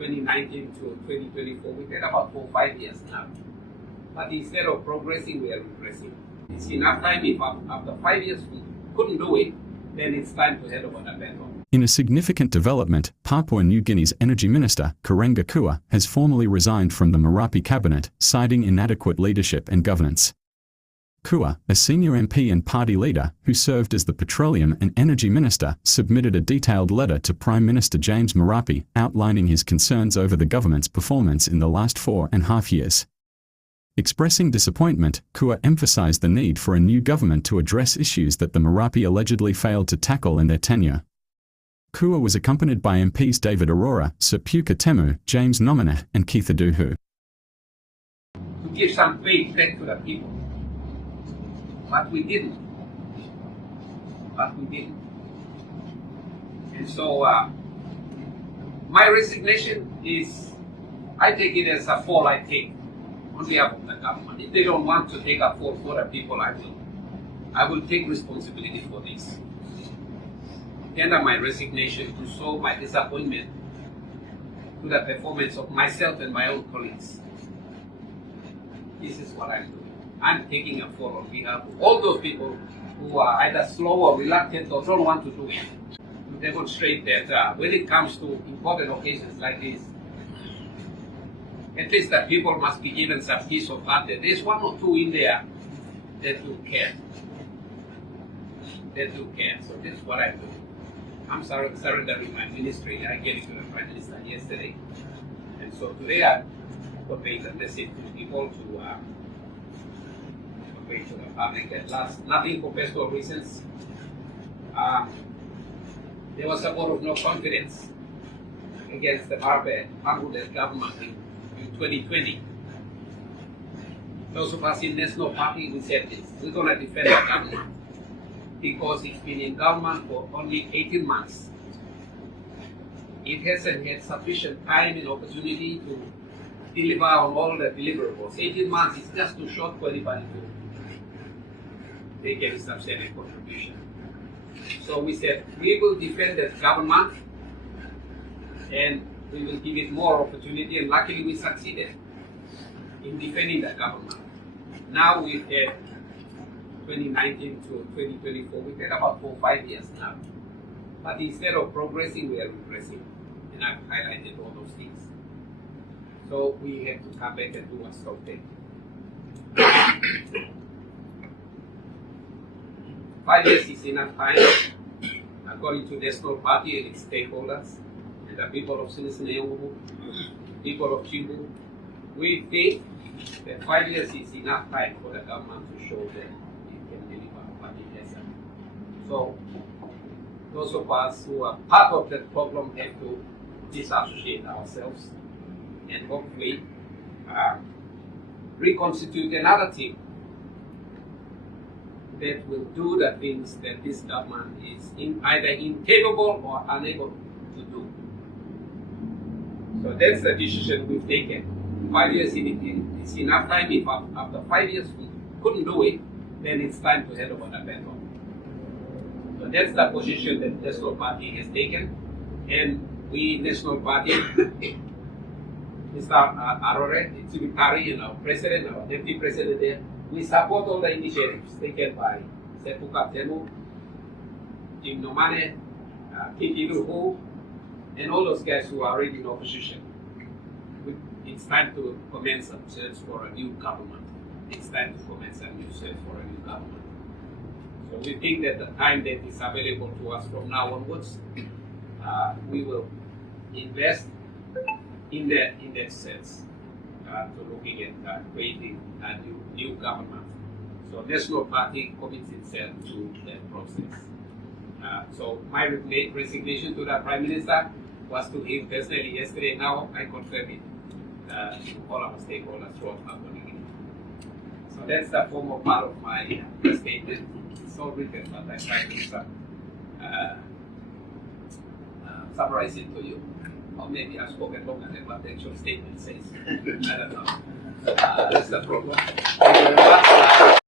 2019 to 2024. We take about 4 or 5 years now. But instead of progressing, we are regressing. It's enough time. If after 5 years we couldn't do it, then it's time to head over the baton. In a significant development, Papua New Guinea's Energy Minister, Kerenga Kua, has formally resigned from the Marape cabinet, citing inadequate leadership and governance. Kua, a senior MP and party leader who served as the Petroleum and Energy Minister, submitted a detailed letter to Prime Minister James Marape outlining his concerns over the government's performance in the last 4.5 years. Expressing disappointment, Kua emphasized the need for a new government to address issues that the Marape allegedly failed to tackle in their tenure. Kua was accompanied by MPs David Aurora, Sir Puka Temu, James Nominat and Keith Aduhu. To give some faith back to the people. But we didn't. And so my resignation is, I take it as a fall I take on behalf of the government. If they don't want to take a fall for the people, I will take responsibility for this. Tender my resignation to show my disappointment to the performance of myself and my own colleagues. This is what I'm doing. I'm taking a fall on behalf of all those people who are either slow or reluctant or don't want to do it. To demonstrate that when it comes to important occasions like this, at least the people must be given some piece of heart that there's one or two in there that do care. So this is what I'm doing. I'm surrendering my ministry. I gave it to the Prime Minister yesterday. And so today I conveyed the message to people to the public at last, nothing for personal reasons. There was a vote of no confidence against the Marape government in 2020. Those of us in National Party, we said this, we're going to defend the government because it's been in government for only 18 months. It hasn't had sufficient time and opportunity to deliver on all the deliverables. 18 months is just too short for anybody to make any substantial contribution. So we said we will defend the government and we will give it more opportunity, and luckily we succeeded in defending the government. Now we've had 2019 to 2024, we've had about 4 or 5 years now. But instead of progressing, we are regressing. And I've highlighted all those things. So we have to come back and do a strong take. 5 years is enough time, according to the National Party and its stakeholders, and the people of Sinisneongu, people of Chimbu. We think that 5 years is enough time for the government to show that it can deliver what it has done. So, those of us who are part of that problem have to disassociate ourselves and hopefully reconstitute another team that will do the things that this government is either incapable or unable to do. So that's the decision we've taken. 5 years is enough time. If after 5 years we couldn't do it, then it's time to head over the baton. So that's the position that the National Party has taken. And we, National Party, Mr. Arore, Tsibikari, and our president, our deputy president there, we support all the initiatives taken by Sir Puka Temu, Jim Nomane, Keith Aduhu, and all those guys who are already in opposition. It's time to commence a search for a new government. It's time to commence a new search for a new government. So we think that the time that is available to us from now onwards, we will invest in that sense to looking at creating a new government. So National Party commits itself to that process. So my resignation to the Prime Minister was to him personally yesterday. Now I confirm it to all our stakeholders throughout Papua New Guinea. So that's the formal part of my statement. It's all written, but I try to summarize it to you. Or maybe I've spoken longer than what the actual statement says. I don't know. That's the problem. Thank you very much.